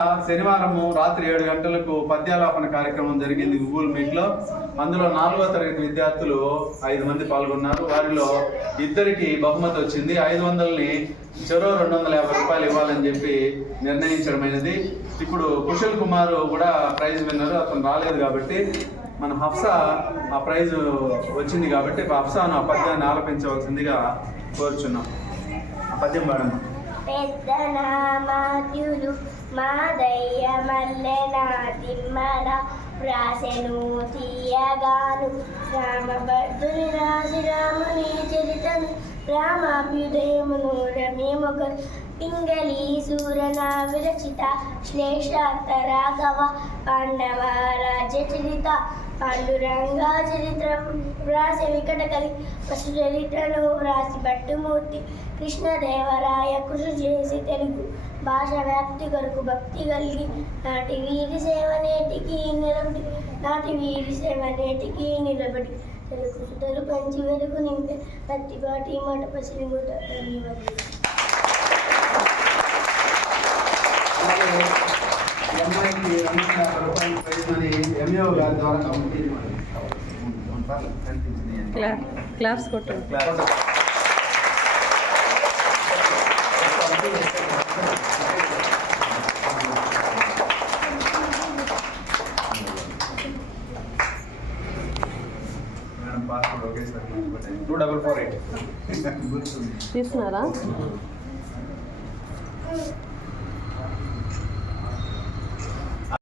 శనివారము రాత్రి ఏడు గంటలకు పద్యాలాపన కార్యక్రమం జరిగింది గూగుల్ మీట్లో అందులో నాలుగో తరగతి విద్యార్థులు ఐదు మంది పాల్గొన్నారు. వారిలో ఇద్దరికి బహుమతి వచ్చింది. ఐదు వందలని చెరో రెండు వందల యాభై రూపాయలు ఇవ్వాలని చెప్పి నిర్ణయించడమైనది ఇప్పుడు కుశల్ కుమార్ కూడా ప్రైజ్ విన్నరు. అతను రాలేదు కాబట్టి మన హఫ్సా ఆ ప్రైజ్ వచ్చింది కాబట్టి హఫ్సాను ఆ పద్యాన్ని ఆలపించవలసిందిగా కోరుచున్నాం. ఆ పద్యం పాడండి. పెద్ద నామాత్యులు మాదయ్య మల్లెన తిమ్మన వ్రాసెను తీయగాను రామభద్రుని రాసి రాముని చరితను రామాభ్యుదయమును రమ్యముఖ పింగళి సూరన విరచిత శ్లేషార్థ రాఘవ పాండవ రాజ్య చరిత పాండురంగా చరిత్ర వ్రాసి వికట కలి పశు చరిత్రను వ్రాసి భట్టుమూర్తి కృష్ణదేవరాయ కృషి చేసి తెలుగు భాష వ్యాప్తి కొరకు భక్తి కలిగి నాటి వీరి సేవ నేటికి నిలబడి నాటి వీరి సేవ నేటికి నిలబడి. తెలుగు సుధలు పంచి వెలుగు నింపే పత్తిపాటి మాట పసిరి మూట ధన్యవాదాలు అలాగే ఈ అమ్మాయికి రెండు వందల యాభై రూపాయల ప్రైజ్ గారి ద్వారా క్లా క్లాప్స్ కొట్టండి టూ డబల్ ఫోర్ ఎయిట్. తీసుకున్నారా